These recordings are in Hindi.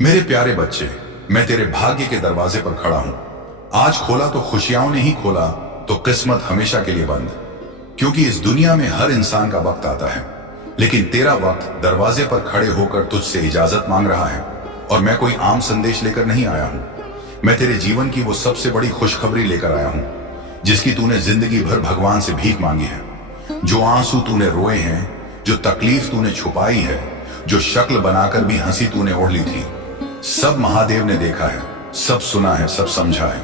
मेरे प्यारे बच्चे, मैं तेरे भाग्य के दरवाजे पर खड़ा हूं। आज खोला तो खुशियां ने ही खोला, तो किस्मत हमेशा के लिए बंद। क्योंकि इस दुनिया में हर इंसान का वक्त आता है, लेकिन तेरा वक्त दरवाजे पर खड़े होकर तुझसे इजाजत मांग रहा है। और मैं कोई आम संदेश लेकर नहीं आया हूं। मैं तेरे जीवन की वो सबसे बड़ी खुशखबरी लेकर आया हूं, जिसकी तूने जिंदगी भर भगवान से भीख मांगी है। जो आंसू तूने रोए हैं, जो तकलीफ तूने छुपाई है, जो शक्ल बनाकर भी हंसी तूने ओढ़ ली थी, सब महादेव ने देखा है, सब सुना है, सब समझा है।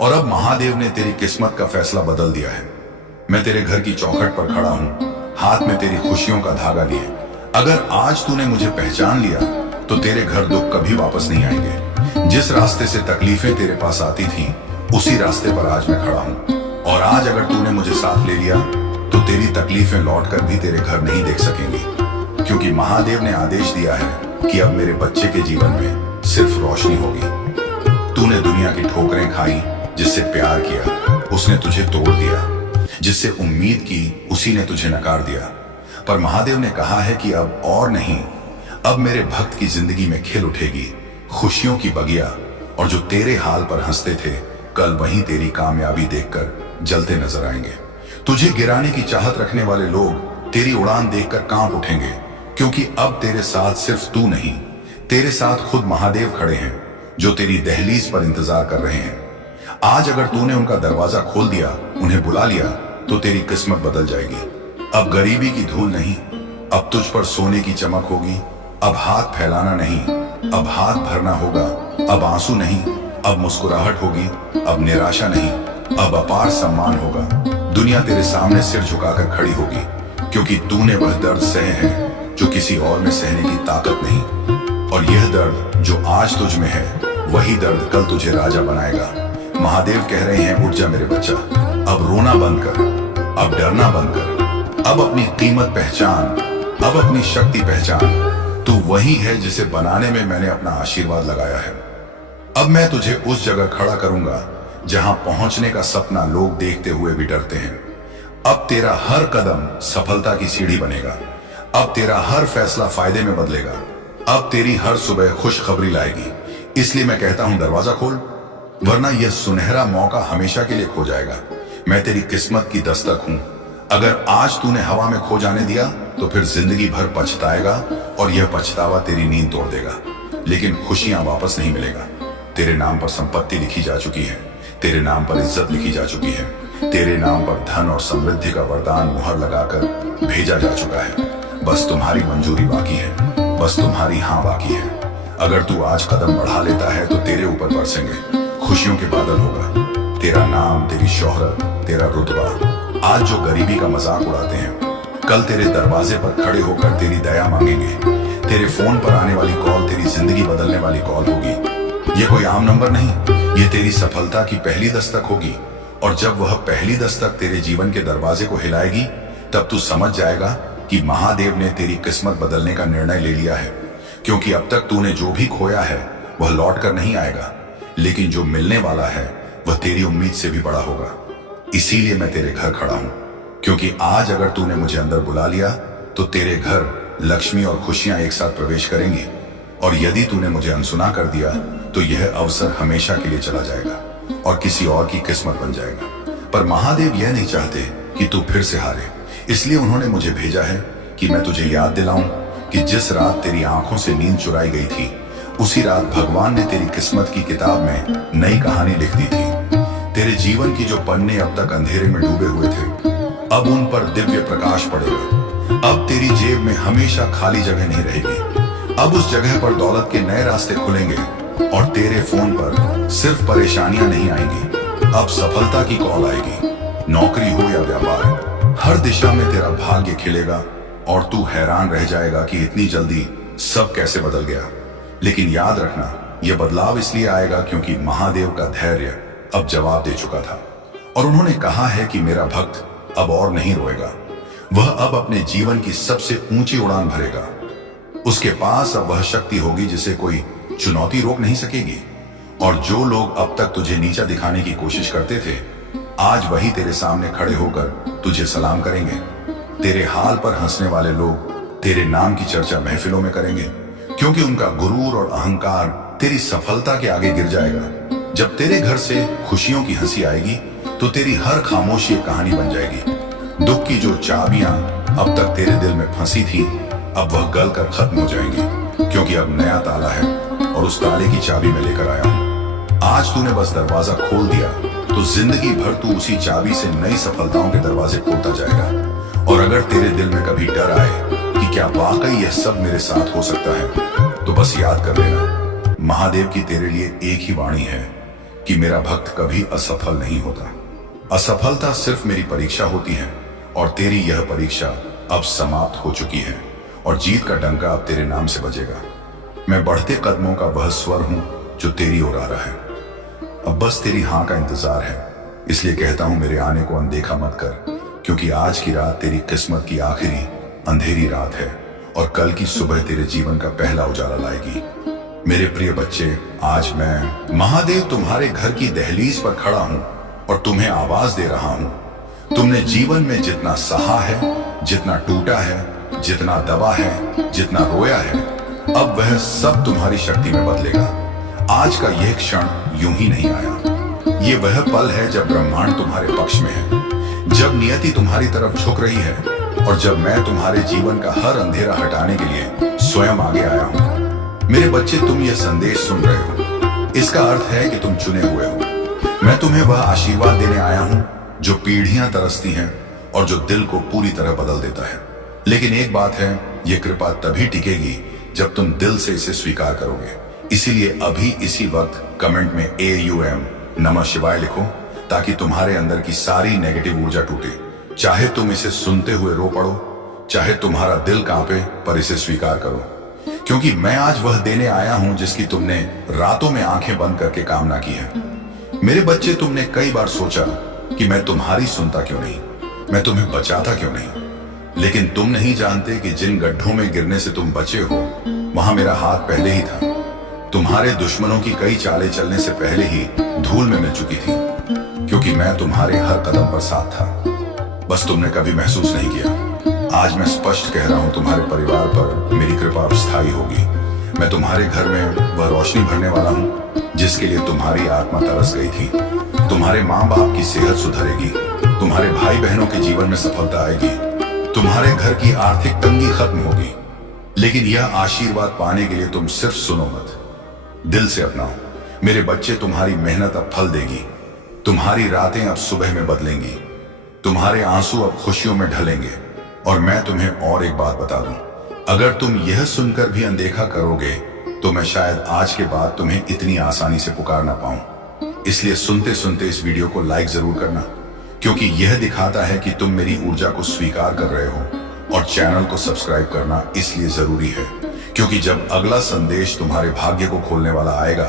और अब महादेव ने तेरी किस्मत का फैसला बदल दिया है। मैं तेरे घर की चौखट पर खड़ा हूं, हाथ में तेरी खुशियों का धागा लिए। अगर आज तूने मुझे पहचान लिया, तो तेरे घर दुख कभी वापस नहीं आएंगे। जिस रास्ते से तकलीफें तेरे पास आती थी, उसी रास्ते पर आज मैं खड़ा हूं। और आज अगर तूने मुझे साथ ले लिया, तो तेरी तकलीफें लौट कर भी तेरे घर नहीं देख सकेंगी। क्योंकि महादेव ने आदेश दिया है कि अब मेरे बच्चे के जीवन में सिर्फ रोशनी होगी। तूने दुनिया की ठोकरें खाई, जिससे प्यार किया उसने तुझे तोड़ दिया, जिससे उम्मीद की उसी ने तुझे नकार दिया। पर महादेव ने कहा है कि अब और नहीं, अब मेरे भक्त की जिंदगी में खिल उठेगी खुशियों की बगिया। और जो तेरे हाल पर हंसते थे, कल वहीं तेरी कामयाबी देखकर जलते नजर आएंगे। तुझे गिराने की चाहत रखने वाले लोग तेरी उड़ान देखकर कांप उठेंगे। क्योंकि अब तेरे साथ सिर्फ तू नहीं, तेरे साथ खुद महादेव खड़े हैं, जो तेरी दहलीज पर इंतजार कर रहे हैं। आज अगर तूने उनका दरवाजा खोल दिया, उन्हें बुला लिया, तो तेरी किस्मत बदल जाएगी। अब गरीबी की धूल नहीं, अब तुझ पर सोने की चमक होगी। अब हाथ फैलाना नहीं, अब हाथ भरना होगा। अब आंसू नहीं, अब मुस्कुराहट होगी। अब निराशा नहीं, अब अपार सम्मान होगा। दुनिया तेरे सामने सिर झुकाकर खड़ी होगी, क्योंकि तूने वह दर्द सहे हैं जो किसी और में सहने की ताकत नहीं। और यह दर्द जो आज तुझ में है, वही दर्द कल तुझे राजा बनाएगा। महादेव कह रहे हैं, उठ जा मेरे बच्चा, अब रोना बंद कर, अब डरना बंद कर, अब अपनी कीमत पहचान, अब अपनी शक्ति पहचान। तू वही है जिसे बनाने में मैंने अपना आशीर्वाद लगाया है। अब मैं तुझे उस जगह खड़ा करूंगा जहां पहुंचने का सपना लोग देखते हुए भी डरते हैं। अब तेरा हर कदम सफलता की सीढ़ी बनेगा। अब तेरा हर फैसला फायदे में बदलेगा। अब तेरी हर सुबह खुशखबरी लाएगी। इसलिए मैं कहता हूं, दरवाजा खोल, वरना यह सुनहरा मौका हमेशा के लिए खो जाएगा। मैं तेरी किस्मत की दस्तक हूं। अगर आज तूने हवा में खो जाने दिया, तो फिर जिंदगी भर पछताएगा, और यह पछतावा तेरी नींद तोड़ देगा। लेकिन खुशियां वापस नहीं मिलेगा। तेरे नाम पर संपत्ति लिखी जा चुकी है, तेरे नाम पर इज्जत लिखी जा चुकी है, तेरे नाम पर धन और समृद्धि का वरदान मुहर लगाकर भेजा जा चुका है। बस तुम्हारी मंजूरी बाकी है, बस तुम्हारी हाँ बाकी है। अगर तू आज कदम बढ़ा लेता है, तो तेरे ऊपर बरसेंगे खुशियों के बादल होगा। तेरा नाम, तेरी शोहरत, तेरा रुतबा। आज जो गरीबी का मजाक उड़ाते हैं, कल तेरे दरवाजे पर खड़े होकर तेरी दया मांगेंगे। तेरे फोन पर आने वाली कॉल तेरी जिंदगी बदलने वाली कॉल होगी। ये कोई आम नंबर नहीं, ये तेरी सफलता की पहली दस्तक होगी। और जब वह पहली दस्तक तेरे जीवन के दरवाजे को हिलाएगी, तब तू समझ जाएगा कि महादेव ने तेरी किस्मत बदलने का निर्णय ले लिया है। क्योंकि अब तक तूने जो भी खोया है, वह लौट कर नहीं आएगा, लेकिन जो मिलने वाला है, वह तेरी उम्मीद से भी बड़ा होगा। इसीलिए मैं तेरे घर खड़ा हूं, क्योंकि आज अगर तूने मुझे अंदर बुला लिया, तो तेरे घर लक्ष्मी और खुशियां एक साथ प्रवेश करेंगी। और यदि तूने मुझे अनसुना कर दिया, तो यह अवसर हमेशा के लिए चला जाएगा और किसी और की किस्मत बन जाएगा। पर महादेव यह नहीं चाहते कि तू फिर से हारे। इसलिए उन्होंने मुझे भेजा है कि मैं तुझे याद दिलाऊं कि जिस रात तेरी आंखों से नींद चुराई गई थी, उसी रात भगवान ने तेरी किस्मत की किताब में नई कहानी लिख दी थी। तेरे जीवन की जो पन्ने अब तक अंधेरे में डूबे हुए थे, अब उन पर दिव्य प्रकाश पड़ेगा। अब तेरी जेब में हमेशा खाली जगह नहीं रहेगी। अब उस जगह पर दौलत के नए रास्ते खुलेंगे, और तेरे फोन पर सिर्फ परेशानियां नहीं आएंगी, अब सफलता की कॉल आएगी। नौकरी हो या व्यापार, हर दिशा में तेरा भाग्य खिलेगा, और तू हैरान रह जाएगा कि इतनी जल्दी सब कैसे बदल गया। लेकिन याद रखना, यह बदलाव इसलिए आएगा क्योंकि महादेव का धैर्य अब जवाब दे चुका था। और उन्होंने कहा है कि मेरा भक्त अब और नहीं रोएगा। वह अब अपने जीवन की सबसे ऊंची उड़ान भरेगा। उसके पास अब वह शक्ति होगी जिसे कोई चुनौती रोक नहीं सकेगी। और जो लोग अब तक तुझे नीचा दिखाने की कोशिश करते थे, आज वही तेरे सामने खड़े होकर तुझे सलाम करेंगे। तेरे हाल पर हंसने वाले लोग तेरे नाम की चर्चा महफिलों में करेंगे, क्योंकि उनका गुरूर और अहंकार तेरी सफलता के आगे गिर जाएगा। जब तेरे घर से खुशियों की हंसी आएगी तो तेरी हर खामोशी एक कहानी बन जाएगी। दुख की जो चाबियां अब तक तेरे दिल में फंसी थी, अब वह गल कर खत्म हो जाएंगी, क्योंकि अब नया ताला है और उस ताले की चाबी मैं लेकर आया हूं। आज तूने बस दरवाजा खोल दिया तो जिंदगी भर तू उसी चाबी से नई सफलताओं के दरवाजे खोलता जाएगा। और अगर तेरे दिल में कभी डर आए कि क्या वाकई यह सब मेरे साथ हो सकता है, तो बस याद कर लेना, महादेव की तेरे लिए एक ही वाणी है कि मेरा भक्त कभी असफल नहीं होता। असफलता सिर्फ मेरी परीक्षा होती है और तेरी यह परीक्षा अब समाप्त हो चुकी है और जीत का डंका अब तेरे नाम से बजेगा। मैं बढ़ते कदमों का वह स्वर हूं जो तेरी ओर आ रहा है। अब बस तेरी हां का इंतजार है, इसलिए कहता हूं मेरे आने को अनदेखा मत कर, क्योंकि आज की रात तेरी किस्मत की आखिरी अंधेरी रात है और कल की सुबह तेरे जीवन का पहला उजाला लाएगी। मेरे प्रिय बच्चे, आज मैं महादेव तुम्हारे घर की दहलीज पर खड़ा हूं और तुम्हें आवाज दे रहा हूं। तुमने जीवन में जितना सहा है, जितना टूटा है, जितना दबा है, जितना रोया है, अब वह सब तुम्हारी शक्ति में बदलेगा। आज का यह क्षण यूं ही नहीं आया। ये वह पल है जब ब्रह्मांड तुम्हारे पक्ष में है, जब नियति तुम्हारी तरफ झुक रही है और जब मैं तुम्हारे जीवन का हर अंधेरा हटाने के लिए स्वयं आगे आया हूं। मेरे बच्चे, तुम यह संदेश सुन रहे हो, इसका अर्थ है कि तुम चुने हुए हो। मैं तुम्हें वह आशीर्वाद देने आया हूं जो पीढ़ियां तरसती हैं और जो दिल को पूरी तरह बदल देता है। लेकिन एक बात है, यह कृपा तभी टिकेगी जब तुम दिल से इसे स्वीकार करोगे। इसीलिए अभी इसी वक्त कमेंट में AUM नमः शिवाय लिखो, ताकि तुम्हारे अंदर की सारी नेगेटिव ऊर्जा टूटे। चाहे तुम इसे सुनते हुए रो पड़ो, चाहे तुम्हारा दिल कांपे, पर इसे स्वीकार करो, क्योंकि मैं आज वह देने आया हूं जिसकी तुमने रातों में आंखें बंद करके कामना की है। मेरे बच्चे, तुमने कई बार सोचा कि मैं तुम्हारी सुनता क्यों नहीं, मैं तुम्हें बचाता क्यों नहीं, लेकिन तुम नहीं जानते कि जिन गड्ढों में गिरने से तुम बचे हो, वहां मेरा हाथ पहले ही था। तुम्हारे दुश्मनों की कई चालें चलने से पहले ही धूल में मिल चुकी थी, क्योंकि मैं तुम्हारे हर कदम पर साथ था, बस तुमने कभी महसूस नहीं किया। आज मैं स्पष्ट कह रहा हूं, तुम्हारे परिवार पर मेरी कृपा अब स्थायी होगी। मैं तुम्हारे घर में वह रोशनी भरने वाला हूं जिसके लिए तुम्हारी आत्मा तरस गई थी। तुम्हारे माँ बाप की सेहत सुधरेगी, तुम्हारे भाई बहनों के जीवन में सफलता आएगी, तुम्हारे घर की आर्थिक तंगी खत्म होगी। लेकिन यह आशीर्वाद पाने के लिए तुम सिर्फ सुनो मत, दिल से अपनाओ। मेरे बच्चे, तुम्हारी मेहनत अब फल देगी, तुम्हारी रातें अब सुबह में बदलेंगी, तुम्हारे आंसू अब खुशियों में ढलेंगे। और मैं तुम्हें और एक बात बता दूं, अगर तुम यह सुनकर भी अनदेखा करोगे तो मैं शायद आज के बाद तुम्हें इतनी आसानी से पुकार ना पाऊं। इसलिए सुनते सुनते इस वीडियो को लाइक जरूर करना, क्योंकि यह दिखाता है कि तुम मेरी ऊर्जा को स्वीकार कर रहे हो। और चैनल को सब्सक्राइब करना इसलिए जरूरी है क्योंकि जब अगला संदेश तुम्हारे भाग्य को खोलने वाला आएगा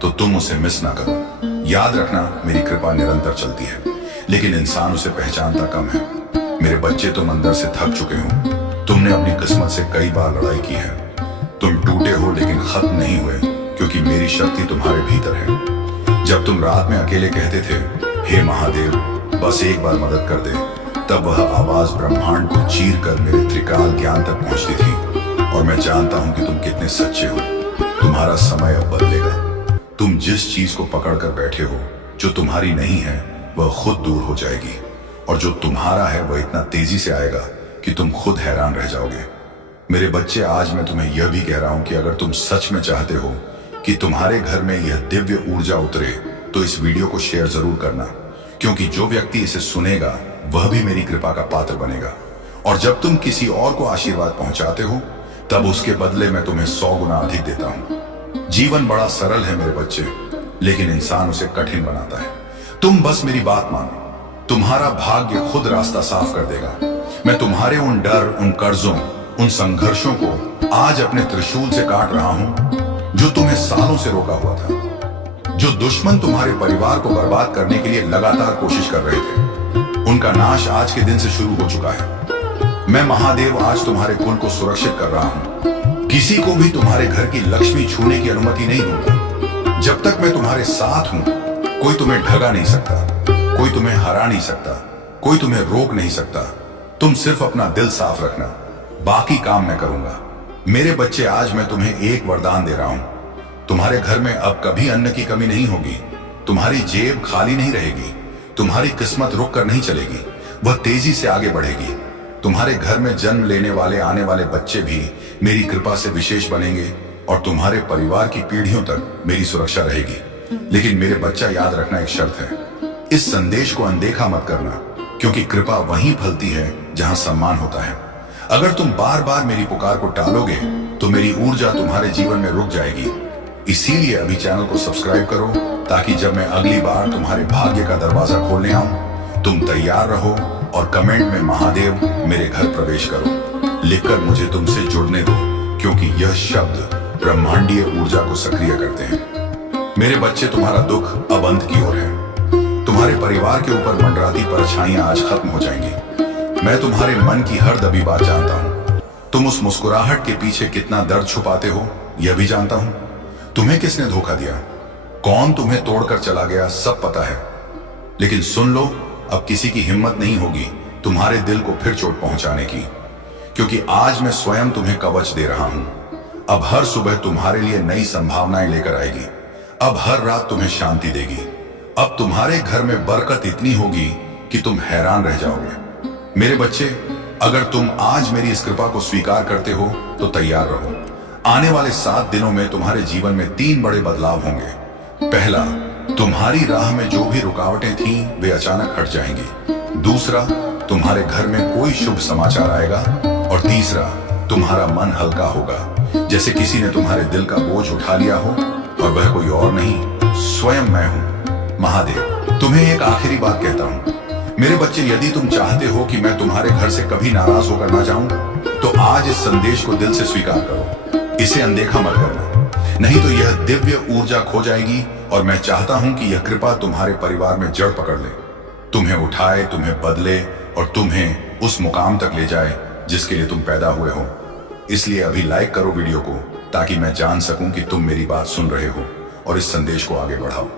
तो तुम उसे मिस ना करो। याद रखना, मेरी कृपा निरंतर चलती है, लेकिन इंसान उसे पहचानता कम है। मेरे बच्चे, तुम अंदर से थक चुके हो, तुमने अपनी किस्मत से कई बार लड़ाई की है, तुम टूटे हो लेकिन खत्म नहीं हुए, क्योंकि मेरी शक्ति तुम्हारे भीतर है। जब तुम रात में अकेले कहते थे, हे महादेव बस एक बार मदद कर दे, तब वह आवाज ब्रह्मांड को चीर कर मेरे त्रिकाल ज्ञान तक पहुंचती थी। और मैं जानता हूं कि तुम कितने सच्चे हो। तुम्हारा समय अब बदलेगा। तुम जिस चीज को पकड़ कर बैठे हो, जो तुम्हारी नहीं है, वह खुद दूर हो जाएगी, और जो तुम्हारा है वह इतना तेजी से आएगा कि तुम खुद हैरान रह जाओगे। मेरे बच्चे, आज मैं तुम्हें यह भी कह रहा हूं कि अगर तुम सच में चाहते हो कि तुम्हारे घर में यह दिव्य ऊर्जा उतरे, तो इस वीडियो को शेयर जरूर करना, क्योंकि जो व्यक्ति इसे सुनेगा वह भी मेरी कृपा का पात्र बनेगा। और जब तुम किसी और को आशीर्वाद पहुंचाते हो, तब उसके बदले मैं तुम्हें 100 गुना अधिक देता हूं। जीवन बड़ा सरल है मेरे बच्चे, लेकिन इंसान उसे कठिन बनाता है। तुम बस मेरी बात मानो, तुम्हारा भाग्य खुद रास्ता साफ कर देगा। मैं तुम्हारे उन डर, उन कर्जों, उन संघर्षों को आज अपने त्रिशूल से काट रहा हूं जो तुम्हें सालों से रोका हुआ था। जो दुश्मन तुम्हारे परिवार को बर्बाद करने के लिए लगातार कोशिश कर रहे थे, उनका नाश आज के दिन से शुरू हो चुका है। मैं महादेव आज तुम्हारे कुल को सुरक्षित कर रहा हूं। किसी को भी तुम्हारे घर की लक्ष्मी छूने की अनुमति नहीं दूंगा। जब तक मैं तुम्हारे साथ हूं, कोई तुम्हें ढगा नहीं सकता, कोई तुम्हें हरा नहीं सकता, कोई तुम्हें रोक नहीं सकता। तुम सिर्फ अपना दिल साफ रखना, बाकी काम मैं करूंगा। मेरे बच्चे, आज मैं तुम्हें एक वरदान दे रहा हूं। तुम्हारे घर में अब कभी अन्न की कमी नहीं होगी। तुम्हारी जेब खाली नहीं रहेगी। तुम्हारी किस्मत रुक कर नहीं चलेगी, वह तेजी से आगे बढ़ेगी। तुम्हारे घर में जन्म लेने वाले आने वाले बच्चे भी मेरी कृपा से विशेष बनेंगे और तुम्हारे परिवार की पीढ़ियों तक मेरी सुरक्षा रहेगी। लेकिन मेरे बच्चा, याद रखना एक शर्त है। इस संदेश को अनदेखा मत करना, क्योंकि कृपा वहीं फलती है जहां सम्मान होता है। अगर तुम बार बार मेरी पुकार को टालोगे तो मेरी ऊर्जा तुम्हारे जीवन में रुक जाएगी। इसीलिए अभी चैनल को सब्सक्राइब करो, ताकि जब मैं अगली बार तुम्हारे भाग्य का दरवाजा खोलने आऊं, तुम तैयार रहो और कमेंट में महादेव मेरे घर प्रवेश करो लिखकर मुझे तुमसे जुड़ने दो, क्योंकि यह शब्द ब्रह्मांडीय ऊर्जा को सक्रिय करते हैं। मेरे बच्चे, तुम्हारा दुख अब अंत की ओर है। तुम्हारे परिवार के ऊपर मंडराती परछाइयां आज खत्म हो जाएंगी। मैं तुम्हारे मन की हर दबी बात जानता हूं। तुम उस मुस्कुराहट के पीछे कितना दर्द छुपाते हो, यह भी जानता हूं। तुम्हें किसने धोखा दिया, कौन तुम्हें तोड़कर चला गया, सब पता है। लेकिन सुन लो, अब किसी की हिम्मत नहीं होगी तुम्हारे दिल को फिर चोट पहुंचाने की, क्योंकि आज मैं स्वयं तुम्हें कवच दे रहा हूं। अब हर सुबह तुम्हारे लिए नई संभावनाएं लेकर आएगी। अब हर रात तुम्हें शांति देगी। अब तुम्हारे घर में बरकत इतनी होगी कि तुम हैरान रह जाओगे। मेरे बच्चे, अगर तुम आज मेरी इस कृपा को स्वीकार करते हो तो तैयार रहो। आने वाले 7 दिनों में तुम्हारे जीवन में 3 बड़े बदलाव होंगे। पहला, तुम्हारी राह में जो भी रुकावटें थीं वे अचानक हट जाएंगी। दूसरा, तुम्हारे घर में कोई शुभ समाचार आएगा। और तीसरा, तुम्हारा मन हल्का होगा, जैसे किसी ने तुम्हारे दिल का बोझ उठा लिया हो, और वह कोई और नहीं, स्वयं मैं हूं, महादेव। तुम्हें एक आखिरी बात कहता हूं मेरे बच्चे, यदि तुम चाहते हो कि मैं तुम्हारे घर से कभी नाराज होकर ना जाऊं, तो आज इस संदेश को दिल से स्वीकार करो। इसे अनदेखा मत करना, नहीं तो यह दिव्य ऊर्जा खो जाएगी। और मैं चाहता हूं कि यह कृपा तुम्हारे परिवार में जड़ पकड़ ले, तुम्हें उठाए, तुम्हें बदले और तुम्हें उस मुकाम तक ले जाए जिसके लिए तुम पैदा हुए हो। इसलिए अभी लाइक करो वीडियो को, ताकि मैं जान सकूं कि तुम मेरी बात सुन रहे हो और इस संदेश को आगे बढ़ाओ।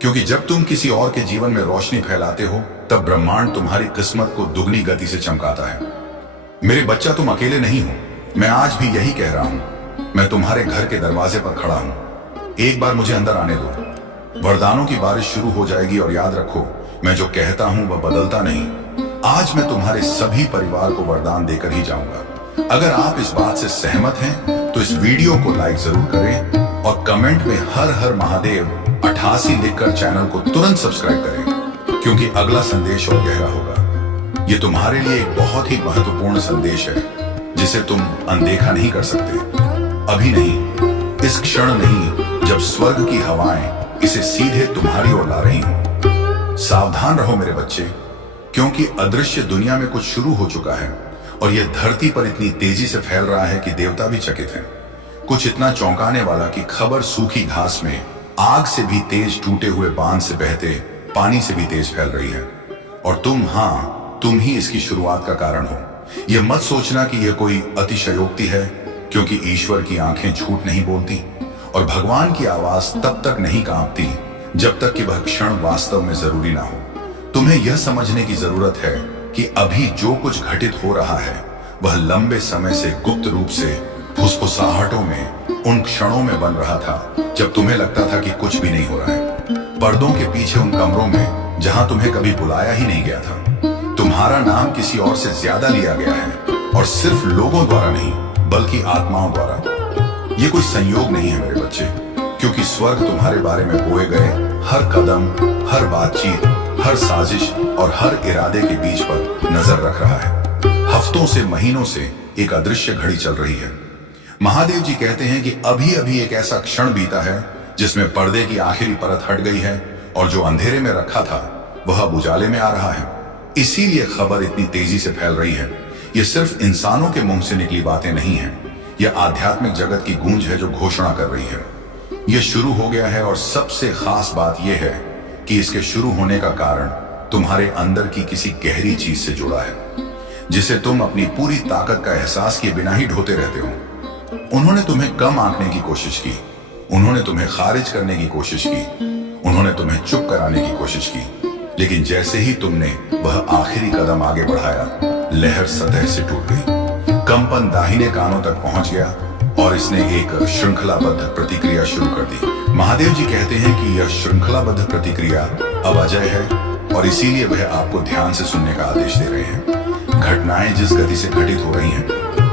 क्योंकि जब तुम किसी और के जीवन में रोशनी फैलाते हो, तब ब्रह्मांड तुम्हारी किस्मत को दुगनी गति से चमकाता है। मेरे बच्चा, तुम अकेले नहीं हो। मैं आज भी यही कह रहा हूं। मैं तुम्हारे घर के दरवाजे पर खड़ा हूं। एक बार मुझे अंदर आने दो। वरदानों की बारिश शुरू हो जाएगी। और याद रखो, मैं जो कहता हूं वह बदलता नहीं। आज मैं तुम्हारे सभी परिवार को वरदान देकर ही जाऊंगा। अगर आप इस बात से सहमत हैं तो इस वीडियो को लाइक जरूर करें और कमेंट में हर हर महादेव 88 लिखकर चैनल को तुरंत सब्सक्राइब करें, क्योंकि अगला संदेश और गहरा होगा। ये तुम्हारे लिए एक बहुत ही महत्वपूर्ण संदेश है, जिसे तुम अनदेखा नहीं कर सकते। अभी नहीं, इस क्षण नहीं, जब स्वर्ग की हवाएं इसे सीधे तुम्हारी ओर ला रही हों। सावधान रहो मेरे बच्चे, क्योंकि अदृश्य दुनिया में कुछ शुरू हो चुका है और यह धरती पर इतनी तेजी से फैल रहा है कि देवता भी चकित हैं। कुछ इतना चौंकाने वाला कि खबर सूखी घास में आग से भी तेज, टूटे हुए बांध से बहते पानी से भी तेज फैल रही है। और तुम ही इसकी शुरुआत का कारण हो। यह मत सोचना कि यह कोई अतिशयोक्ति है, क्योंकि ईश्वर की आंखें झूठ नहीं बोलती और भगवान की आवाज तब तक नहीं कांपती जब तक कि वह क्षण वास्तव में जरूरी ना हो। तुम्हें यह समझने की जरूरत है कि अभी जो कुछ घटित हो रहा है वह लंबे समय से गुप्त रूप से फुसफुसाहटों में, उन क्षणों में बन रहा था जब तुम्हें लगता था कि कुछ भी नहीं हो रहा है। पर्दों के पीछे उन कमरों में जहां तुम्हें कभी बुलाया ही नहीं गया था, तुम्हारा नाम किसी और से ज्यादा लिया गया है। और सिर्फ लोगों द्वारा नहीं, बल्कि आत्माओं द्वारा। ये कोई संयोग नहीं है मेरे बच्चे, क्योंकि स्वर्ग तुम्हारे बारे में बोए गए हर कदम, हर बातचीत, हर साजिश और हर इरादे के बीच पर नजर रख रहा है। हफ्तों से, महीनों से एक अदृश्य घड़ी चल रही है। महादेव जी कहते हैं कि अभी अभी एक ऐसा क्षण बीता है जिसमें पर्दे की आखिरी परत हट गई है और जो अंधेरे में रखा था वह अब उजाले में आ रहा है। इसीलिए खबर इतनी तेजी से फैल रही है। यह सिर्फ इंसानों के मुंह से निकली बातें नहीं है, यह आध्यात्मिक जगत की गूंज है जो घोषणा कर रही है। यह शुरू हो गया है और सबसे खास बात यह है कि इसके शुरू होने का कारण तुम्हारे अंदर की किसी गहरी चीज से जुड़ा है, जिसे तुम अपनी पूरी ताकत का एहसास किए बिना ही ढोते रहते हो। उन्होंने तुम्हें कम आंकने की कोशिश की, उन्होंने तुम्हें खारिज करने की कोशिश की, उन्होंने तुम्हें चुप कराने की कोशिश की, लेकिन जैसे ही तुमने वह आखिरी कदम आगे बढ़ाया, लहर सतह से टूट गई। कंपन दाहिने कानों तक पहुंच गया और इसने एक श्रृंखलाबद्ध प्रतिक्रिया शुरू कर दी। महादेव जी कहते हैं कि यह श्रृंखलाबद्ध प्रतिक्रिया अब अजय है और इसीलिए वह आपको ध्यान से सुनने का आदेश दे रहे हैं। घटनाएं जिस गति से घटित हो रही हैं,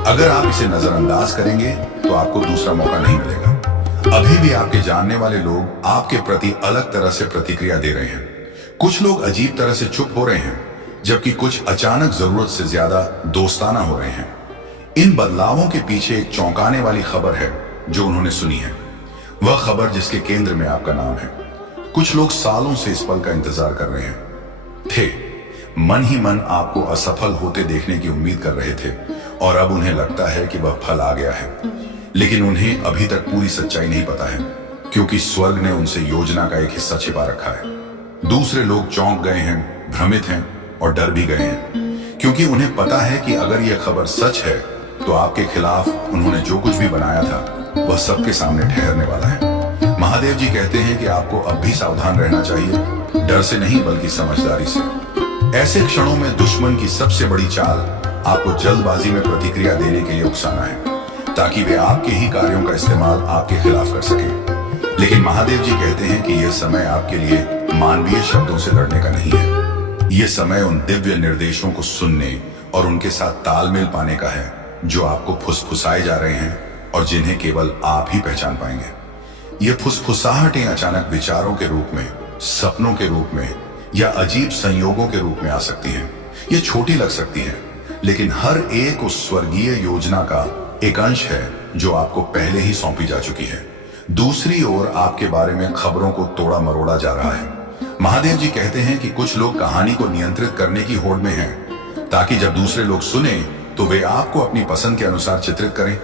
अगर आप इसे नजरअंदाज करेंगे तो आपको दूसरा मौका नहीं मिलेगा। अभी भी आपके जानने वाले लोग आपके प्रति अलग तरह से प्रतिक्रिया दे रहे हैं। कुछ लोग अजीब तरह से चुप हो रहे हैं, जबकि कुछ अचानक जरूरत से ज्यादा दोस्ताना हो रहे हैं। इन बदलावों के पीछे एक चौंकाने वाली खबर है जो उन्होंने सुनी है, वह खबर जिसके केंद्र में आपका नाम है। कुछ लोग सालों से इस पल का इंतजार कर रहे थे, मन ही मन आपको असफल होते देखने की उम्मीद कर रहे थे और अब उन्हें लगता है कि वह फल आ गया है, लेकिन उन्हें अभी तक पूरी सच्चाई नहीं पता है, क्योंकि स्वर्ग ने उनसे योजना का एक हिस्सा छिपा रखा है। दूसरे लोग चौंक गए हैं, भ्रमित हैं और डर भी गए हैं, क्योंकि उन्हें पता है कि अगर यह खबर सच है तो आपके खिलाफ उन्होंने जो कुछ भी बनाया था वह सबके सामने ठहरने वाला है। महादेव जी कहते हैं कि आपको अब भी सावधान रहना चाहिए, डर से नहीं बल्कि समझदारी से। ऐसे क्षणों में दुश्मन की सबसे बड़ी चाल आपको जल्दबाजी में प्रतिक्रिया देने के लिए उकसाना है, ताकि वे आपके ही कार्यों का इस्तेमाल आपके खिलाफ कर सके। लेकिन महादेव जी कहते हैं कि यह समय आपके लिए मानवीय शब्दों से लड़ने का नहीं है। यह समय उन दिव्य निर्देशों को सुनने और उनके साथ तालमेल पाने का है जो आपको फुसफुसाए जा रहे हैं और जिन्हें केवल आप ही पहचान पाएंगे। ये फुसफुसाहटें अचानक विचारों के रूप में, सपनों के रूप में या अजीब संयोगों के रूप में आ सकती हैं। ये छोटी लग सकती हैं, लेकिन हर एक उस स्वर्गीय योजना का एक अंश है जो आपको पहले ही सौंपी जा चुकी है। दूसरी ओर आपके बारे में खबरों को तोड़ा मरोड़ा जा रहा है। महादेव जी कहते हैं कि कुछ लोग कहानी को नियंत्रित करने की होड़ में हैं, ताकि जब दूसरे लोग सुने तो वे आपको अपनी पसंद के अनुसार चित्रित करें।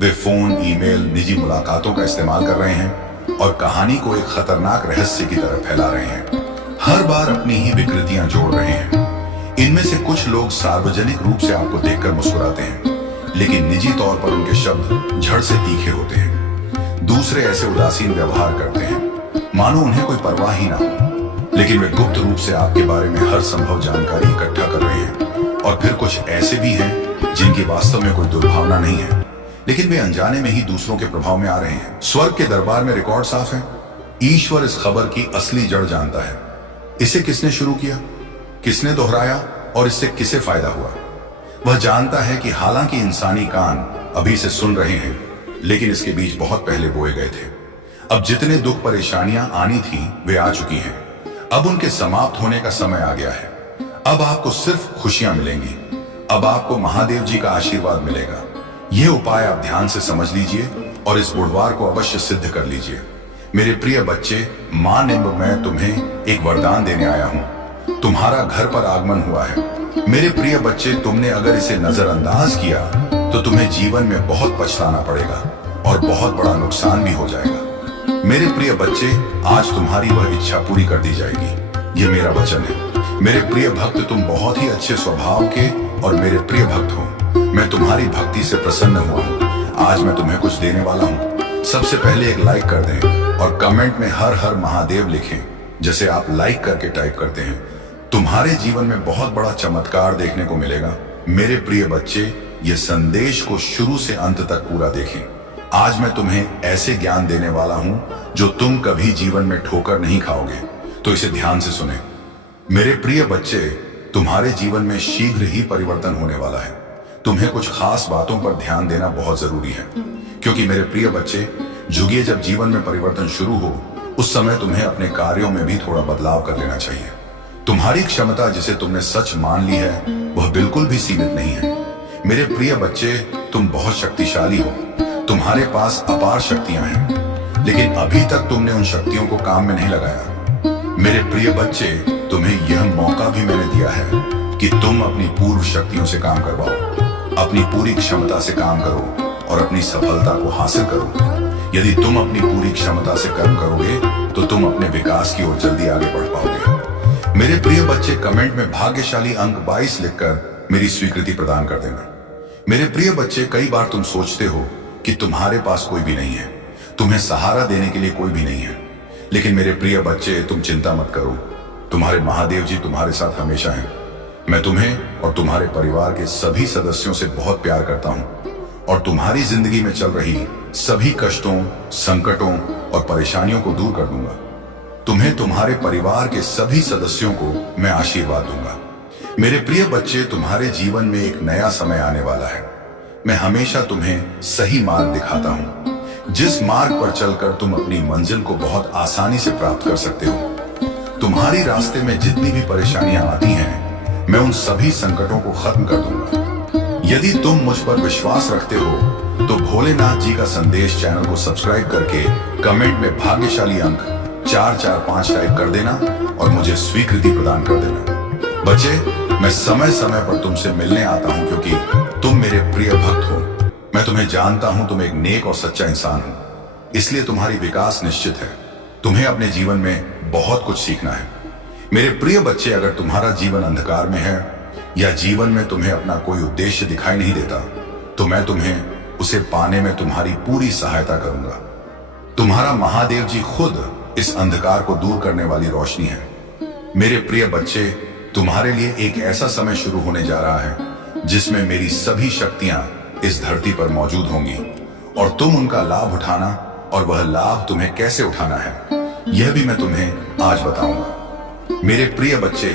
वे फोन, ईमेल, निजी मुलाकातों का इस्तेमाल कर रहे हैं और कहानी को एक खतरनाक रहस्य की तरह फैला रहे हैं। हर बार अपनी ही विकृतियां जोड़ रहे हैं। इनमें से कुछ लोग सार्वजनिक रूप से आपको देखकर मुस्कुराते हैं, लेकिन निजी तौर पर उनके शब्द झड़ से तीखे होते हैं। दूसरे ऐसे उदासीन व्यवहार करते हैं मानो उन्हें कोई परवाह ही ना हो, लेकिन वे गुप्त रूप से आपके बारे में हर संभव जानकारी इकट्ठा कर रहे हैं। और फिर कुछ ऐसे भी हैं जिनकी वास्तव में कोई दुर्भावना नहीं है, लेकिन वे अनजाने में ही दूसरों के प्रभाव में आ रहे हैं। स्वर्ग के दरबार में रिकॉर्ड साफ है। ईश्वर इस खबर की असली जड़ जानता है। इसे किसने शुरू किया, किसने दोहराया और इससे किसे फायदा हुआ। वह जानता है कि हालांकि इंसानी कान अभी से सुन रहे हैं, लेकिन इसके बीज बहुत पहले बोए गए थे। अब जितने दुख परेशानियां आनी थी वे आ चुकी हैं। अब उनके समाप्त होने का समय आ गया है। अब आपको सिर्फ खुशियां मिलेंगी। अब आपको महादेव जी का आशीर्वाद मिलेगा। यह उपाय आप ध्यान से समझ लीजिए और इस बुधवार को अवश्य सिद्ध कर लीजिए। मेरे प्रिय बच्चे, मां निम्ब मैं तुम्हें एक वरदान देने आया हूं। तुम्हारा घर पर आगमन हुआ है। मेरे प्रिय बच्चे, तुमने अगर इसे नजरअंदाज किया तो तुम्हें जीवन में बहुत पछताना पड़ेगा और बहुत बड़ा नुकसान भी हो जाएगा। मेरे प्रिय बच्चे, आज तुम्हारी वह इच्छा पूरी कर दी जाएगी, यह मेरा वचन है। मेरे प्रिय भक्त, तुम बहुत ही अच्छे स्वभाव के और मेरे प्रिय भक्त हो। मैं तुम्हारी भक्ति से प्रसन्न हुआ हूँ। आज मैं तुम्हें कुछ देने वाला हूँ। सबसे पहले एक लाइक कर दें और कमेंट में हर हर महादेव लिखें, जैसे आप लाइक करके टाइप करते हैं। तुम्हारे जीवन में बहुत बड़ा चमत्कार देखने को मिलेगा। मेरे प्रिय बच्चे, ये संदेश को शुरू से अंत तक पूरा देखें। आज मैं तुम्हें ऐसे ज्ञान देने वाला हूं जो तुम कभी जीवन में ठोकर नहीं खाओगे, तो इसे ध्यान से सुने। मेरे प्रिय बच्चे, तुम्हारे जीवन में शीघ्र ही परिवर्तन होने वाला है। तुम्हें कुछ खास बातों पर ध्यान देना बहुत जरूरी है, क्योंकि मेरे प्रिय बच्चे, जुगिए जब जीवन में परिवर्तन शुरू हो, उस समय तुम्हें अपने कार्यों में भी थोड़ा बदलाव कर लेना चाहिए। तुम्हारी क्षमता जिसे तुमने सच मान ली है, वह बिल्कुल भी सीमित नहीं है। मेरे प्रिय बच्चे, तुम बहुत शक्तिशाली हो। तुम्हारे पास अपार शक्तियां हैं, लेकिन अभी तक तुमने उन शक्तियों को काम में नहीं लगाया। मेरे प्रिय बच्चे, तुम्हें यह मौका भी मैंने दिया है कि तुम अपनी पूर्व शक्तियों से काम करवाओ, अपनी पूरी क्षमता से काम करो और अपनी सफलता को हासिल करो। यदि तुम अपनी पूरी क्षमता से कर्म करोगे तो तुम अपने विकास की ओर जल्दी आगे बढ़ पाओगे। मेरे प्रिय बच्चे, कमेंट में भाग्यशाली अंक 22 लिखकर मेरी स्वीकृति प्रदान कर देना। मेरे प्रिय बच्चे, कई बार तुम सोचते हो कि तुम्हारे पास कोई भी नहीं है, तुम्हें सहारा देने के लिए कोई भी नहीं है। लेकिन मेरे प्रिय बच्चे, तुम चिंता मत करो, तुम्हारे महादेव जी तुम्हारे साथ हमेशा हैं। मैं तुम्हें और तुम्हारे परिवार के सभी सदस्यों से बहुत प्यार करता हूं और तुम्हारी जिंदगी में चल रही सभी कष्टों, संकटों और परेशानियों को दूर कर दूंगा। तुम्हें तुम्हारे परिवार के सभी सदस्यों को मैं आशीर्वाद दूंगा। मेरे प्रिय बच्चे, तुम्हारे जीवन में एक नया समय आने वाला है। मैं हमेशा तुम्हें सही मार्ग दिखाता हूं, जिस मार्ग पर चलकर तुम अपनी मंजिल को बहुत आसानी से प्राप्त कर सकते हो। तुम्हारी रास्ते में जितनी भी परेशानियां आती हैं, मैं उन सभी संकटों को खत्म कर दूंगा। यदि तुम मुझ पर विश्वास रखते हो तो भोलेनाथ जी का संदेश चैनल को सब्सक्राइब करके कमेंट में भाग्यशाली अंक 445 टाइप कर देना और मुझे स्वीकृति प्रदान कर देना। बच्चे, मैं समय समय पर तुमसे मिलने आता हूं क्योंकि तुम मेरे प्रिय भक्त हो। मैं तुम्हें जानता हूं, तुम एक नेक और सच्चा इंसान हो, इसलिए तुम्हारी विकास निश्चित है। तुम्हें अपने जीवन में बहुत कुछ सीखना है। मेरे प्रिय बच्चे, अगर तुम्हारा जीवन अंधकार में है या जीवन में तुम्हें अपना कोई उद्देश्य दिखाई नहीं देता, तो मैं तुम्हें उसे पाने में तुम्हारी पूरी सहायता करूंगा। तुम्हारा महादेव जी खुद इस अंधकार को दूर करने वाली रोशनी है। मेरे प्रिय बच्चे, तुम्हारे लिए एक ऐसा समय शुरू होने जा रहा है जिसमें मेरी सभी शक्तियां इस धरती पर मौजूद होंगी और तुम उनका लाभ उठाना और वह लाभ तुम्हें कैसे उठाना है, यह भी मैं तुम्हें आज बताऊंगा। मेरे प्रिय बच्चे,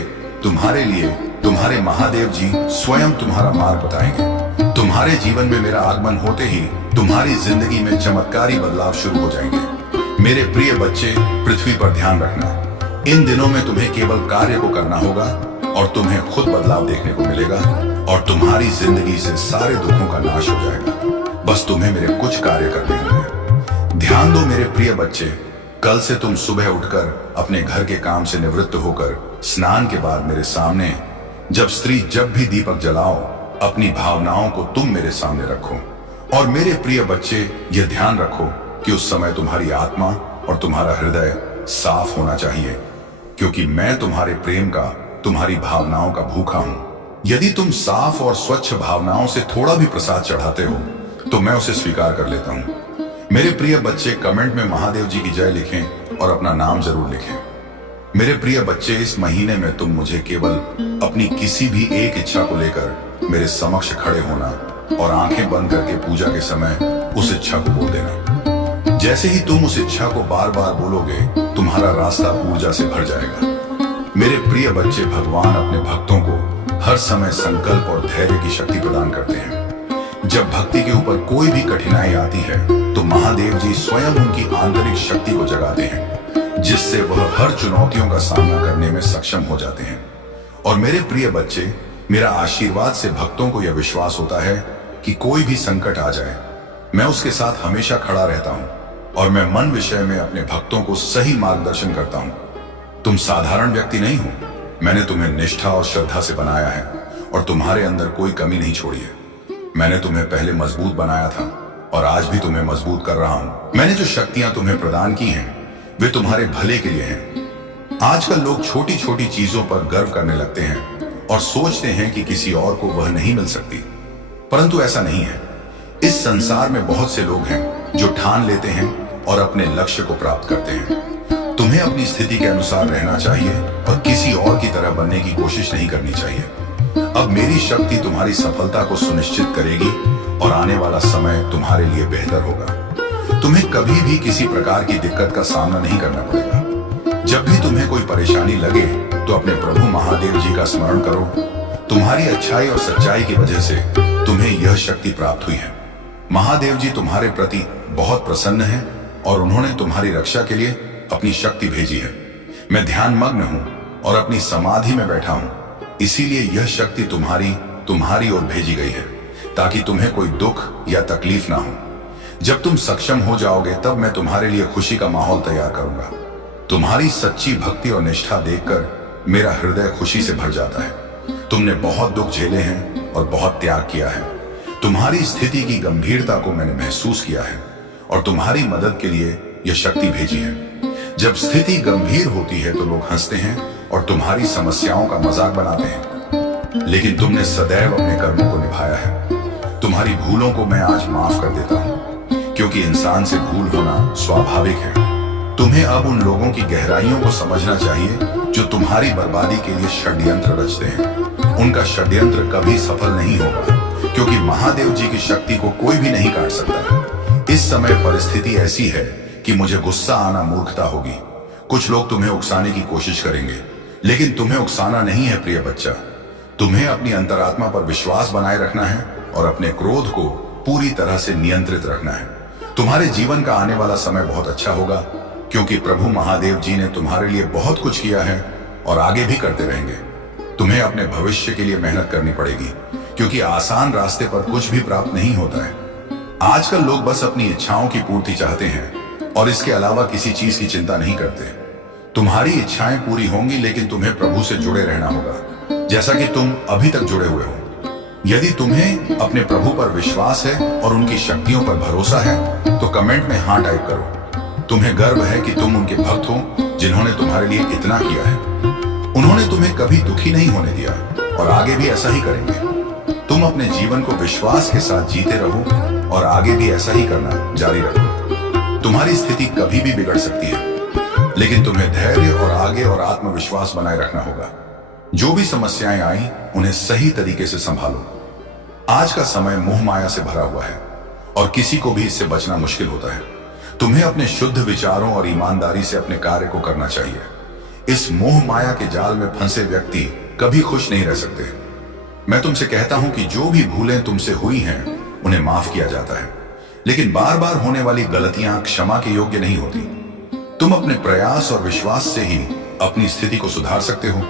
तुम्हारे लिए तुम्हारे महादेव जी स्वयं तुम्हारा मार्ग बताएंगे। तुम्हारे जीवन में मेरा आगमन होते ही तुम्हारी जिंदगी में चमत्कारी बदलाव शुरू हो जाएंगे। मेरे प्रिय बच्चे, पृथ्वी पर ध्यान रखना। इन दिनों में तुम्हें केवल कार्य को करना होगा और तुम्हें खुद बदलाव देखने को मिलेगा और तुम्हारी जिंदगी से सारे दुखों का नाश हो जाएगा। बस तुम्हें मेरे कुछ कार्य करने होंगे। ध्यान दो मेरे प्रिय बच्चे, कल से तुम सुबह उठकर अपने घर के काम से निवृत्त होकर स्नान के बाद मेरे सामने जब भी दीपक जलाओ, अपनी भावनाओं को तुम मेरे सामने रखो। और मेरे प्रिय बच्चे, यह ध्यान रखो कि उस समय तुम्हारी आत्मा और तुम्हारा हृदय साफ होना चाहिए, क्योंकि मैं तुम्हारे प्रेम का, तुम्हारी भावनाओं का भूखा हूं। यदि तुम साफ और स्वच्छ भावनाओं से थोड़ा भी प्रसाद चढ़ाते हो तो मैं उसे स्वीकार कर लेता हूं। मेरे प्रिय बच्चे, कमेंट में महादेव जी की जय लिखें और अपना नाम जरूर लिखें। मेरे प्रिय बच्चे, इस महीने में तुम मुझे केवल अपनी किसी भी एक इच्छा को लेकर मेरे समक्ष खड़े होना और आंखें बंद करके पूजा के समय उस इच्छा को बोल देना। जैसे ही तुम उस इच्छा को बार बार बोलोगे, तुम्हारा रास्ता ऊर्जा से भर जाएगा। मेरे प्रिय बच्चे, भगवान अपने भक्तों को हर समय संकल्प और धैर्य की शक्ति प्रदान करते हैं। जब भक्ति के ऊपर कोई भी कठिनाई आती है तो महादेव जी स्वयं उनकी आंतरिक शक्ति को जगाते हैं, जिससे वह हर चुनौतियों का सामना करने में सक्षम हो जाते हैं। और मेरे प्रिय बच्चे, मेरा आशीर्वाद से भक्तों को यह विश्वास होता है कि कोई भी संकट आ जाए, मैं उसके साथ हमेशा खड़ा रहता हूं और मैं मन विषय में अपने भक्तों को सही मार्गदर्शन करता हूं। तुम साधारण व्यक्ति नहीं हो, मैंने तुम्हें निष्ठा और श्रद्धा से बनाया है और तुम्हारे अंदर कोई कमी नहीं छोड़ी है। मैंने तुम्हें पहले मजबूत बनाया था और आज भी तुम्हें मजबूत कर रहा हूं। मैंने जो शक्तियां तुम्हें प्रदान की हैं, वे तुम्हारे भले के लिए हैं। आजकल लोग छोटी छोटी चीजों पर गर्व करने लगते हैं और सोचते हैं कि किसी और को वह नहीं मिल सकती, परंतु ऐसा नहीं है। इस संसार में बहुत से लोग हैं जो ठान लेते हैं और अपने लक्ष्य को प्राप्त करते हैं। तुम्हें अपनी स्थिति के अनुसार रहना चाहिए और किसी और की तरह बनने की कोशिश नहीं करनी चाहिए। अब मेरी शक्ति तुम्हारी सफलता को सुनिश्चित करेगी और आने वाला समय तुम्हारे लिए बेहतर होगा। तुम्हें कभी भी किसी प्रकार की दिक्कत का सामना नहीं करना पड़ेगा। जब भी तुम्हें कोई परेशानी लगे तो अपने प्रभु महादेव जी का स्मरण करो। तुम्हारी अच्छाई और सच्चाई की वजह से तुम्हें यह शक्ति प्राप्त हुई है। महादेव जी तुम्हारे प्रति बहुत प्रसन्न हैं और उन्होंने तुम्हारी रक्षा के लिए अपनी शक्ति भेजी है। मैं ध्यान मग्न हूं और अपनी समाधि में बैठा हूं, इसीलिए यह शक्ति तुम्हारी ओर भेजी गई है ताकि तुम्हें कोई दुख या तकलीफ ना हो। जब तुम सक्षम हो जाओगे तब मैं तुम्हारे लिए खुशी का माहौल तैयार करूंगा। तुम्हारी सच्ची भक्ति और निष्ठा देखकर मेरा हृदय खुशी से भर जाता है। तुमने बहुत दुख झेले हैं और बहुत त्याग किया है। तुम्हारी स्थिति की गंभीरता को मैंने महसूस किया है और तुम्हारी मदद के लिए यह शक्ति भेजी है। जब स्थिति गंभीर होती है तो लोग हंसते हैं और तुम्हारी समस्याओं का मजाक बनाते हैं, लेकिन तुमने सदैव अपने कर्मों को निभाया है। तुम्हारी भूलों को मैं आज माफ कर देता हूं, क्योंकि इंसान से भूल होना स्वाभाविक है। तुम्हें अब उन लोगों की गहराइयों को समझना चाहिए जो तुम्हारी बर्बादी के लिए षड्यंत्र रचते हैं। उनका षड्यंत्र कभी सफल नहीं होगा, क्योंकि महादेव जी की शक्ति को कोई भी नहीं काट सकता। इस समय परिस्थिति ऐसी है कि मुझे गुस्सा आना मूर्खता होगी। कुछ लोग तुम्हें उकसाने की कोशिश करेंगे, लेकिन तुम्हें उकसाना नहीं है प्रिय बच्चा। तुम्हें अपनी अंतरात्मा पर विश्वास बनाए रखना है और अपने क्रोध को पूरी तरह से नियंत्रित रखना है। तुम्हारे जीवन का आने वाला समय बहुत अच्छा होगा, क्योंकि प्रभु महादेव जी ने तुम्हारे लिए बहुत कुछ किया है और आगे भी करते रहेंगे। तुम्हें अपने भविष्य के लिए मेहनत करनी पड़ेगी, क्योंकि आसान रास्ते पर कुछ भी प्राप्त नहीं होता है। आजकल लोग बस अपनी इच्छाओं की पूर्ति चाहते हैं और इसके अलावा किसी चीज की चिंता नहीं करते। तुम्हारी इच्छाएं पूरी होंगी, लेकिन तुम्हें प्रभु से जुड़े रहना होगा, जैसा कि तुम अभी तक जुड़े हुए हो। यदि तुम्हें अपने प्रभु पर विश्वास है और उनकी शक्तियों पर भरोसा है तो कमेंट में हाँ टाइप करो। तुम्हें गर्व है कि तुम उनके भक्त हो जिन्होंने तुम्हारे लिए इतना किया है। उन्होंने तुम्हें कभी दुखी नहीं होने दिया और आगे भी ऐसा ही करेंगे। तुम अपने जीवन को विश्वास के साथ जीते रहो और आगे भी ऐसा ही करना जारी रखो। तुम्हारी स्थिति कभी भी बिगड़ सकती है, लेकिन तुम्हें धैर्य और आगे और आत्मविश्वास बनाए रखना होगा। जो भी समस्याएं आई उन्हें सही तरीके से संभालो। आज का समय मोह माया से भरा हुआ है और किसी को भी इससे बचना मुश्किल होता है। तुम्हें अपने शुद्ध विचारों और ईमानदारी से अपने कार्य को करना चाहिए। इस मोह माया के जाल में फंसे व्यक्ति कभी खुश नहीं रह सकते। मैं तुमसे कहता हूं कि जो भी भूलें तुमसे हुई हैं उन्हें माफ किया जाता है, लेकिन बार बार होने वाली गलतियां क्षमा के योग्य नहीं होती। तुम अपने प्रयास और विश्वास से ही अपनी स्थिति को सुधार सकते हो।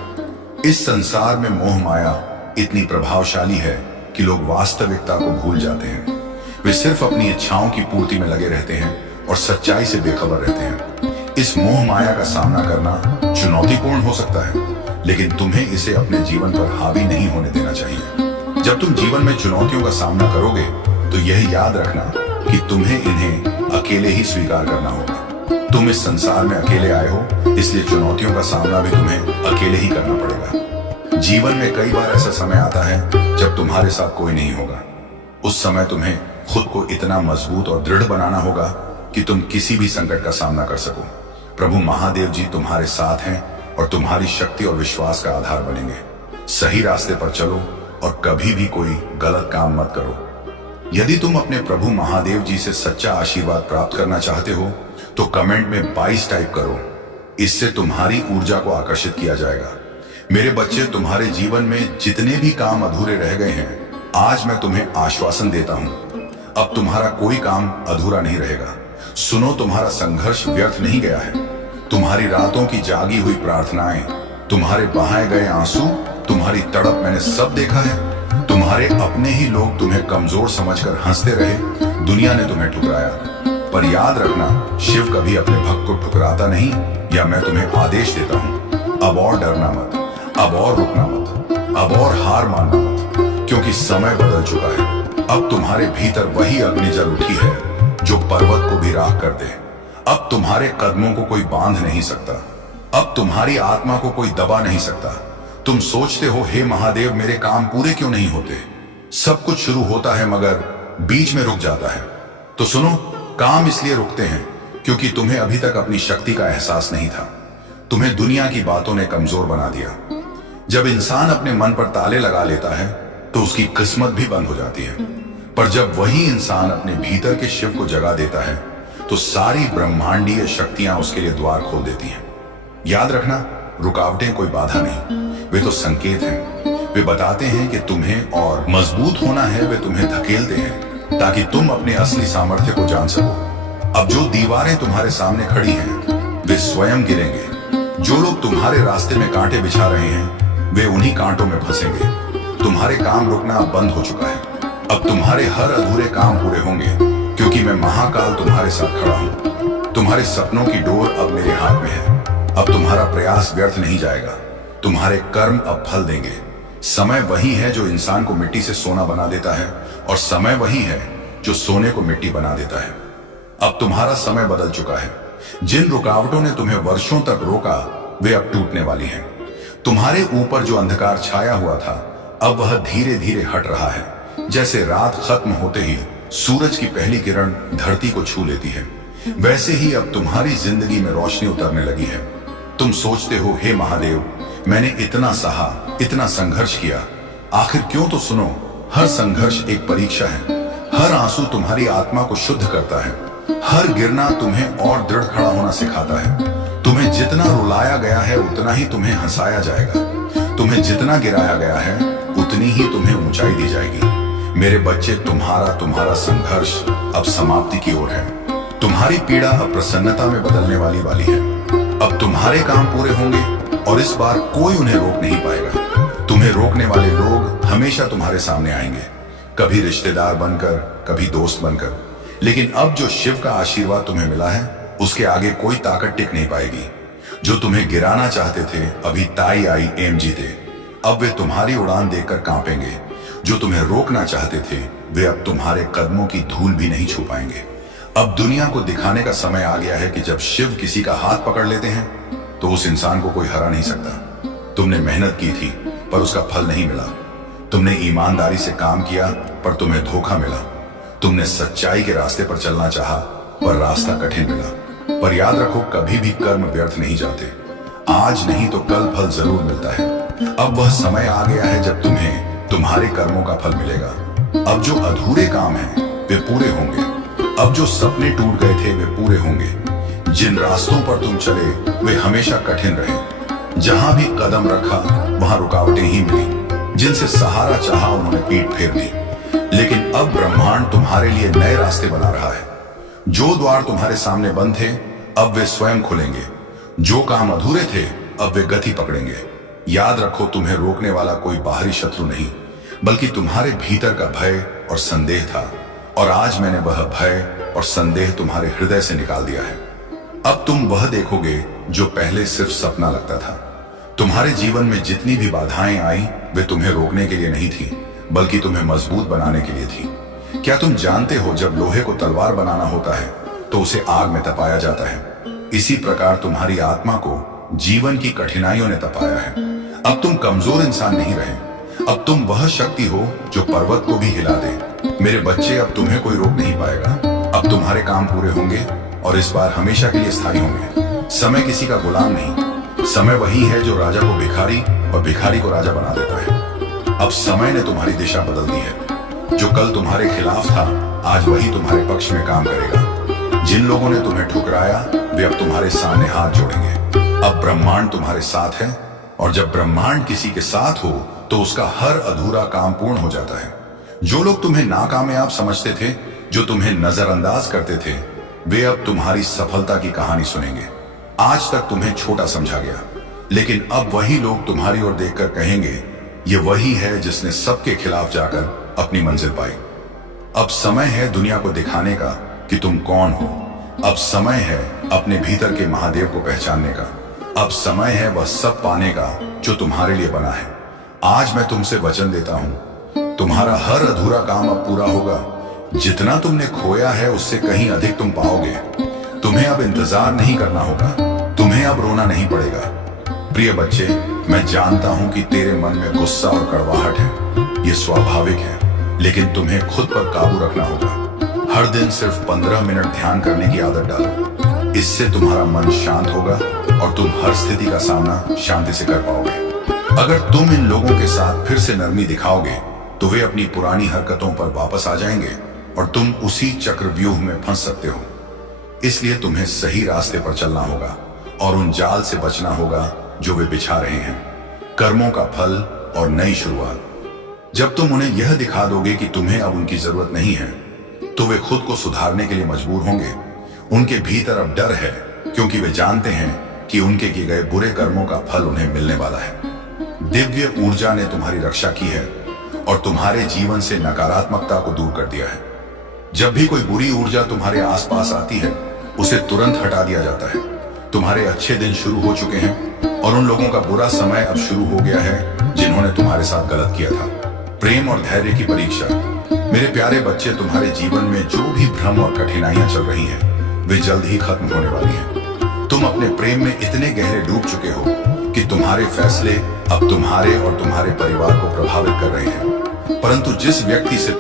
इस संसार में मोह माया इतनी प्रभावशाली है कि लोग वास्तविकता को भूल जाते हैं। वे सिर्फ अपनी इच्छाओं की पूर्ति में लगे रहते हैं और सच्चाई से बेखबर रहते हैं। इस मोह माया का सामना करना चुनौतीपूर्ण हो सकता है, लेकिन तुम्हें इसे अपने जीवन पर हावी नहीं होने देना चाहिए। जब तुम जीवन में चुनौतियों का सामना करोगे तो यह याद रखना कि तुम्हें इन्हें अकेले ही स्वीकार करना होगा। तुम इस संसार में अकेले आए हो, इसलिए चुनौतियों का सामना भी तुम्हें अकेले ही करना पड़ेगा। जीवन में कई बार ऐसा समय आता है जब तुम्हारे साथ कोई नहीं होगा। उस समय तुम्हें खुद को इतना मजबूत और दृढ़ बनाना होगा कि तुम किसी भी संकट का सामना कर सको। प्रभु महादेव जी तुम्हारे साथ हैं और तुम्हारी शक्ति और विश्वास का आधार बनेंगे। सही रास्ते पर चलो और कभी भी कोई गलत काम मत करो। यदि तुम अपने प्रभु महादेव जी से सच्चा आशीर्वाद प्राप्त करना चाहते हो तो कमेंट में 22 टाइप करो। इससे तुम्हारी ऊर्जा को आकर्षित किया जाएगा। मेरे बच्चे, तुम्हारे जीवन में जितने भी काम अधूरे रह गए हैं, आज मैं तुम्हें आश्वासन देता हूं, अब तुम्हारा कोई काम अधूरा नहीं रहेगा। सुनो, तुम्हारा संघर्ष व्यर्थ नहीं गया है। तुम्हारी रातों की जागी हुई प्रार्थनाएं, तुम्हारे बहाए गए आंसू, तुम्हारी तड़प मैंने सब देखा है। तुम्हारे अपने ही लोग तुम्हें कमजोर समझकर हंसते रहे, दुनिया ने तुम्हें ठुकराया, पर याद रखना, शिव कभी अपने भक्त को ठुकराता नहीं। या मैं तुम्हें आदेश देता हूं, अब और डरना मत, अब और रुकना मत, अब और हार मानना मत, क्योंकि समय बदल चुका है। अब तुम्हारे भीतर वही अग्नि जल उठी है जो पर्वत को भी राख कर दे। अब तुम्हारे कदमों को कोई बांध नहीं सकता। अब तुम्हारी आत्मा को कोई दबा नहीं सकता। तुम सोचते हो, हे महादेव, मेरे काम पूरे क्यों नहीं होते? सब कुछ शुरू होता है मगर बीच में रुक जाता है। तो सुनो, काम इसलिए रुकते हैं क्योंकि तुम्हें अभी तक अपनी शक्ति का एहसास नहीं था। तुम्हें दुनिया की बातों ने कमजोर बना दिया। जब इंसान अपने मन पर ताले लगा लेता है तो उसकी किस्मत भी बंद हो जाती है, पर जब वही इंसान अपने भीतर के शिव को जगा देता है तो सारी ब्रह्मांडीय शक्तियां उसके लिए द्वार खोल देती हैं। याद रखना, रुकावटें कोई बाधा नहीं, वे तो संकेत हैं। वे बताते हैं कि तुम्हें और मजबूत होना है। वे तुम्हें धकेलते हैं ताकि तुम अपने असली सामर्थ्य को जान सको। अब जो दीवारें तुम्हारे सामने खड़ी हैं वे स्वयं गिरेंगे। जो लोग तुम्हारे रास्ते में कांटे बिछा रहे हैं वे उन्हीं कांटों में फंसेंगे। तुम्हारे काम रुकना अब बंद हो चुका है। अब तुम्हारे हर अधूरे काम पूरे होंगे, क्योंकि मैं महाकाल तुम्हारे साथ खड़ा हूं। तुम्हारे सपनों की डोर अब मेरे हाथ में है। अब तुम्हारा प्रयास व्यर्थ नहीं जाएगा। तुम्हारे कर्म अब फल देंगे। समय वही है जो इंसान को मिट्टी से सोना बना देता है और समय वही है जो सोने को मिट्टी बना देता है। अब तुम्हारा समय बदल चुका है। जिन रुकावटों ने तुम्हें वर्षों तक रोका वे अब टूटने वाली हैं। तुम्हारे ऊपर जो अंधकार छाया हुआ था अब वह धीरे धीरे हट रहा है। जैसे रात खत्म होते ही सूरज की पहली किरण धरती को छू लेती है, वैसे ही अब तुम्हारी जिंदगी में रोशनी उतरने लगी है। तुम सोचते हो, हे महादेव, मैंने इतना सहा, इतना संघर्ष किया, आखिर क्यों तो सुनो। हर संघर्ष एक परीक्षा है, हर आंसू तुम्हारी आत्मा को शुद्ध करता है, हर गिरना तुम्हें और दृढ़ खड़ा होना सिखाता है। तुम्हें जितना रुलाया गया है उतना ही तुम्हें हंसाया जाएगा, तुम्हें जितना गिराया गया है उतनी ही तुम्हें ऊंचाई दी जाएगी। मेरे बच्चे, तुम्हारा संघर्ष अब समाप्ति की ओर है। तुम्हारी पीड़ा अब प्रसन्नता में बदलने वाली है। अब तुम्हारे काम पूरे होंगे और इस बार कोई उन्हें रोक नहीं पाएगा। तुम्हें रोकने वाले लोग हमेशा तुम्हारे सामने आएंगे, कभी रिश्तेदार बनकर, कभी दोस्त बनकर। लेकिन अब जो शिव का आशीर्वाद तुम्हें मिला है, उसके आगे कोई ताकत टिक नहीं पाएगी। जो तुम्हें गिराना चाहते थे, अभी ताई आई एम जीते, अब वे तुम्हारी उड़ान देखकर कांपेंगे। जो तुम्हें रोकना चाहते थे, वे अब तुम्हारे कदमों की धूल भी नहीं छू पाएंगे। अब दुनिया को दिखाने का समय आ गया है कि जब शिव किसी का हाथ पकड़ लेते हैं तो उस इंसान को कोई हरा नहीं सकता। तुमने मेहनत की थी पर उसका फल नहीं मिला। तुमने ईमानदारी से काम किया पर तुम्हें धोखा मिला। तुमने सच्चाई के रास्ते पर चलना चाहा पर रास्ता कठिन मिला। पर याद रखो, कभी भी कर्म व्यर्थ नहीं जाते। आज नहीं तो कल फल जरूर मिलता है। अब वह समय आ गया है जब तुम्हें तुम्हारे कर्मों का फल मिलेगा। अब जो अधूरे काम हैं वे पूरे होंगे। अब जो सपने टूट गए थे वे पूरे होंगे। जिन रास्तों पर तुम चले वे हमेशा कठिन रहे। जहां भी कदम रखा वहां रुकावटें ही मिली। जिनसे सहारा चाहा उन्होंने पीठ फेर दी। लेकिन अब ब्रह्मांड तुम्हारे लिए नए रास्ते बना रहा है। जो द्वार तुम्हारे सामने बंद थे, अब वे स्वयं खुलेंगे। जो काम अधूरे थे, अब वे गति पकड़ेंगे। याद रखो, तुम्हें रोकने वाला कोई बाहरी शत्रु नहीं, बल्कि तुम्हारे भीतर का भय और संदेह था। और आज मैंने वह भय और संदेह तुम्हारे हृदय से निकाल दिया है। अब तुम वह देखोगे जो पहले सिर्फ सपना लगता था। तुम्हारे जीवन में जितनी भी बाधाएं आई, वे तुम्हें रोकने के लिए नहीं थी, बल्कि तुम्हें मजबूत बनाने के लिए थी। क्या तुम जानते हो, जब लोहे को तलवार बनाना होता है तो उसे आग में तपाया जाता है। इसी प्रकार तुम्हारी आत्मा को जीवन की कठिनाइयों ने तपाया है। अब तुम कमजोर इंसान नहीं रहे। अब तुम वह शक्ति हो जो पर्वत को भी हिला दे। मेरे बच्चे, अब तुम्हें कोई रोक नहीं पाएगा। अब तुम्हारे काम पूरे होंगे और इस बार हमेशा के लिए स्थायी होंगे। समय किसी का गुलाम नहीं, समय वही है जो राजा को भिखारी और भिखारी को राजा बना देता है। अब समय ने तुम्हारी दिशा बदल दी है। जो कल तुम्हारे खिलाफ था, आज वही तुम्हारे पक्ष में काम करेगा। जिन लोगों ने तुम्हें ठुकराया, वे अब तुम्हारे सामने हाथ जोड़ेंगे। अब ब्रह्मांड तुम्हारे साथ है, और जब ब्रह्मांड किसी के साथ हो तो उसका हर अधूरा काम पूर्ण हो जाता है। जो लोग तुम्हें नाकामयाब समझते थे, जो तुम्हें नजरअंदाज करते थे, वे अब तुम्हारी सफलता की कहानी सुनेंगे। आज तक तुम्हें छोटा समझा गया, लेकिन अब वही लोग तुम्हारी ओर देखकर कहेंगे, ये वही है जिसने सबके खिलाफ जाकर अपनी मंजिल पाई। अब समय है दुनिया को दिखाने का कि तुम कौन हो। अब समय है अपने भीतर के महादेव को पहचानने का। अब समय है वह सब पाने का जो तुम्हारे लिए बना है। आज मैं तुमसे वचन देता हूं, तुम्हारा हर अधूरा काम अब पूरा होगा। जितना तुमने खोया है उससे कहीं अधिक तुम पाओगे। तुम्हें अब इंतजार नहीं करना होगा, तुम्हें अब रोना नहीं पड़ेगा। प्रिय बच्चे, मैं जानता हूं कि तेरे मन में गुस्सा और कड़वाहट है, ये स्वाभाविक है, लेकिन तुम्हें खुद पर काबू रखना होगा। हर दिन सिर्फ 15 मिनट ध्यान करने की आदत डालो। इससे तुम्हारा मन शांत होगा और तुम हर स्थिति का सामना शांति से कर पाओगे। अगर तुम इन लोगों के साथ फिर से नरमी दिखाओगे तो वे अपनी पुरानी हरकतों पर वापस आ जाएंगे और तुम उसी चक्रव्यूह में फंस सकते हो। इसलिए तुम्हें सही रास्ते पर चलना होगा और उन जाल से बचना होगा जो वे बिछा रहे हैं। कर्मों का फल और नई शुरुआत। जब तुम उन्हें यह दिखा दोगे कि तुम्हें अब उनकी जरूरत नहीं है, तो वे खुद को सुधारने के लिए मजबूर होंगे। उनके भीतर अब डर है, क्योंकि वे जानते हैं कि उनके किए गए बुरे कर्मों का फल उन्हें मिलने वाला है। दिव्य ऊर्जा ने तुम्हारी रक्षा की है और तुम्हारे जीवन से नकारात्मकता को दूर कर दिया है। जब भी कोई बुरी ऊर्जा तुम्हारे आसपास आती है, उसे तुरंत हटा दिया जाता है। तुम्हारे अच्छे दिन शुरू हो चुके हैं और उन लोगों का बुरा समय अब शुरू हो गया है जिन्होंने तुम्हारे साथ गलत किया था। प्रेम और धैर्य की परीक्षा। मेरे प्यारे बच्चे, तुम्हारे जीवन में जो भी भ्रम और कठिनाइयां चल रही हैं, वे जल्द ही खत्म होने वाली हैं। तुम अपने प्रेम में इतने गहरे डूब चुके हो कि तुम्हारे फैसले अब तुम्हारे और तुम्हारे परिवार को प्रभावित कर रहे हैं। परंतु जिस व्यक्ति से